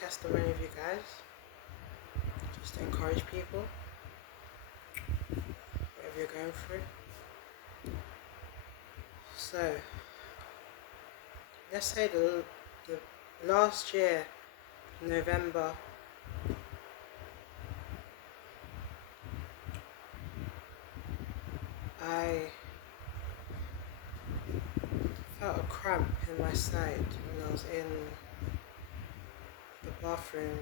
testimony of you guys, just to encourage people, whatever you're going through. So, let's say the last year, November, I felt a cramp in my side when I was in the bathroom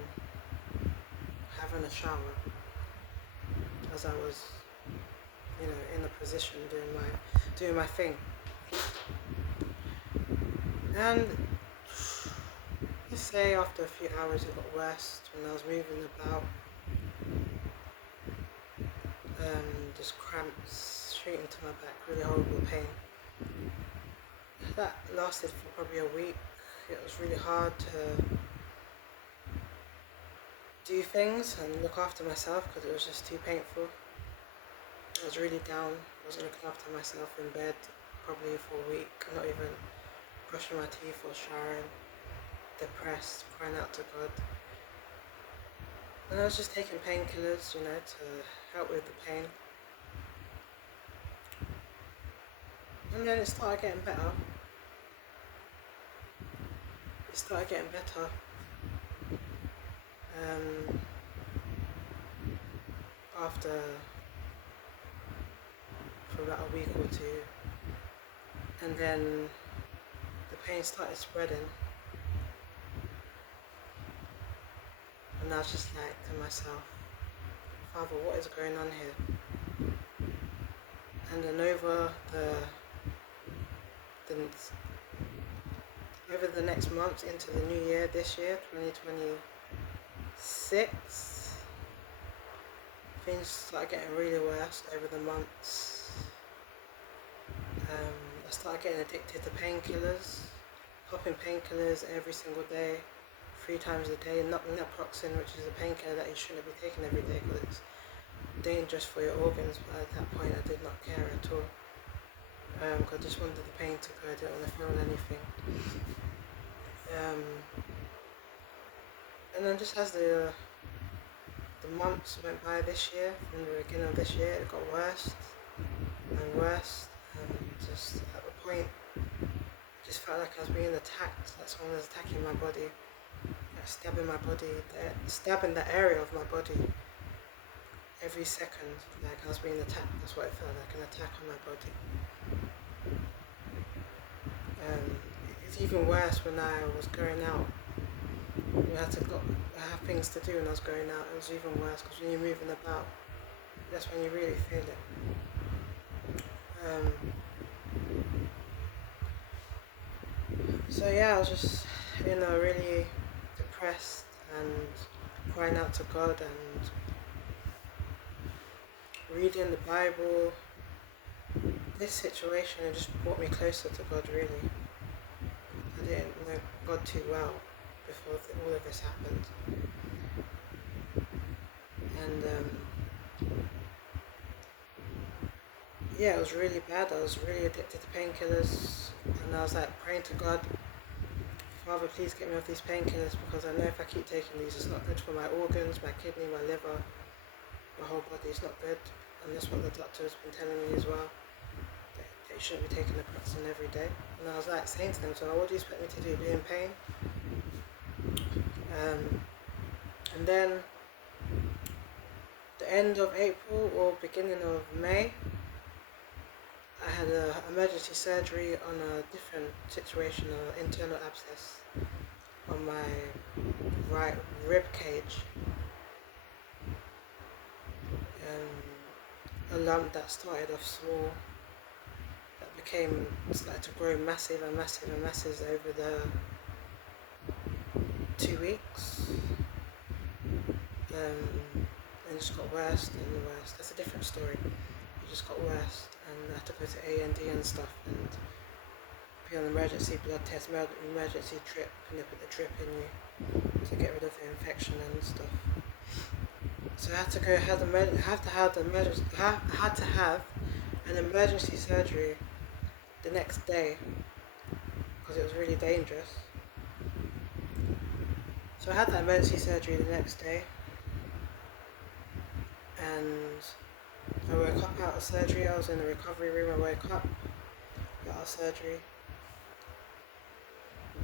having a shower, as I was, in a position doing my thing. And let's say after a few hours it got worse when I was moving about. Just cramps straight into my back, really horrible pain. That lasted for probably a week. It was really hard to do things and look after myself because it was just too painful. I was really down. I wasn't looking after myself in bed probably for a week, not even brushing my teeth or showering, depressed, crying out to God. And I was just taking painkillers, to help with the pain. And then it started getting better. After for about a week or two, and then the pain started spreading, and I was just like to myself, Father, what is going on here? And then over the next months into the new year, this year, 2026, things started getting really worse over the months. I started getting addicted to painkillers, popping painkillers every single day, 3 times a day, naproxen, which is a painkiller that you shouldn't be taking every day because it's dangerous for your organs, but at that point I did not care at all. Because I just wanted the pain to go, I didn't want to feel anything. And then just as the months went by this year, from the beginning of this year, it got worse and worse, and just at the point, I just felt like I was being attacked, like someone was attacking my body, like stabbing my body, stabbing the area of my body every second, like I was being attacked. That's what it felt like, an attack on my body. It's even worse when I was going out. I have things to do when I was going out. It was even worse because when you're moving about, that's when you really feel it. So yeah, I was just, really depressed and crying out to God and reading the Bible. This situation just brought me closer to God, really. I didn't know God too well before all of this happened. And yeah, it was really bad. I was really addicted to painkillers, and I was like praying to God, Father, please get me off these painkillers, because I know if I keep taking these, it's not good for my organs, my kidney, my liver, my whole body. It's not good, and that's what the doctor has been telling me as well. That you shouldn't be taking naproxen every day. And I was like saying to them, so what do you expect me to do? Be in pain? And then the end of April or beginning of May, I had an emergency surgery on a different situation, an internal abscess on my right rib cage. A lump that started off small, that started to grow massive and massive and massive over the 2 weeks. And it just got worse and worse. That's a different story. It just got worse, and I had to go to A&D and stuff, and be on emergency blood test, emergency trip, and they put the drip in you to get rid of the infection and stuff. So I had to have an emergency surgery the next day because it was really dangerous. So So I had that emergency surgery the next day, and I woke up out of surgery. I was in the recovery room. I woke up out of surgery.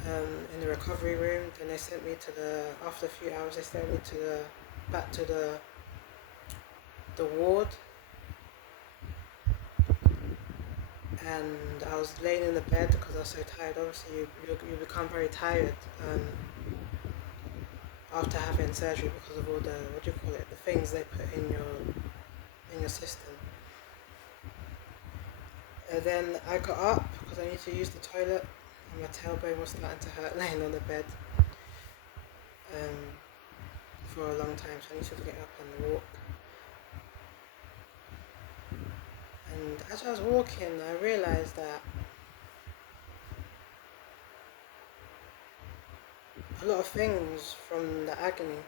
In the recovery room, then they sent me to after a few hours, they sent me back to the ward, and I was laying in the bed because I was so tired. Obviously, you become very tired after having surgery because of all the, what do you call it, the things they put in your system. And then I got up because I needed to use the toilet, and my tailbone was starting to hurt laying on the bed for a long time, so I needed to get up and walk. And as I was walking, I realised that a lot of things from the agony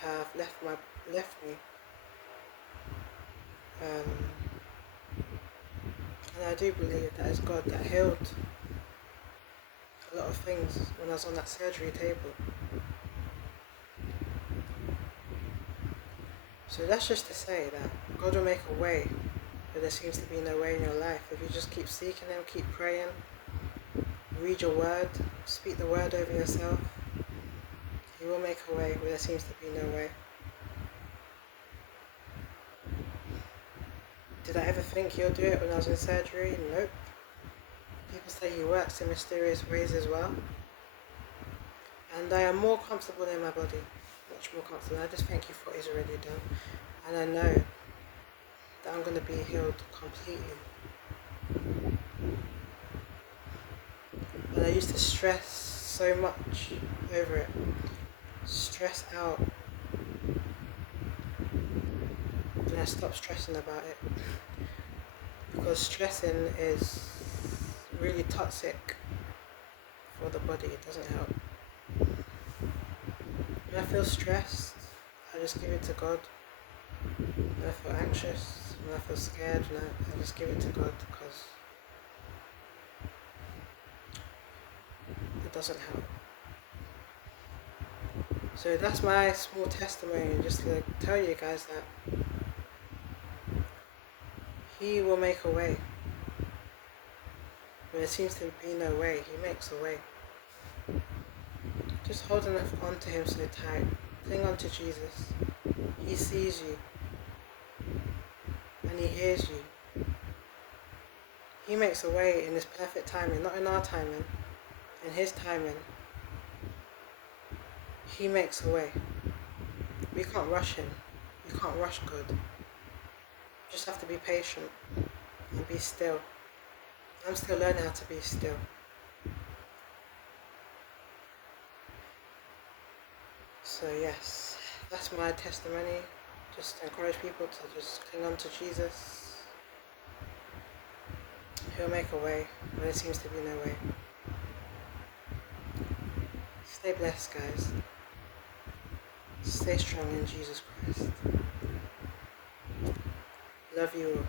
have left me. And I do believe that it's God that healed a lot of things when I was on that surgery table. So that's just to say that God will make a way where there seems to be no way in your life. If you just keep seeking Him, keep praying, read your word, speak the word over yourself, He will make a way where there seems to be no way. Did I ever think He'll do it when I was in surgery? Nope. People say He works in mysterious ways as well. And I am more comfortable in my body, much more comfortable. I just thank you for what He's already done. And I know that I'm going to be healed completely. And I used to stress so much over it. Stress out. And I stopped stressing about it. Because stressing is really toxic for the body. It doesn't help. When I feel stressed, I just give it to God. When I feel anxious, when I feel scared, I just give it to God because it doesn't help. So that's my small testimony, just to tell you guys that He will make a way. When there seems to be no way, He makes a way. Just hold on to Him so tight. Cling on to Jesus. He sees you. And He hears you. He makes a way in His perfect timing, not in our timing. In His timing, He makes a way. We can't rush Him. You can't rush God. You just have to be patient and be still. I'm still learning how to be still. So yes, that's my testimony. Just encourage people to just cling on to Jesus. He'll make a way when there seems to be no way. Stay blessed, guys. Stay strong in Jesus Christ. Love you all.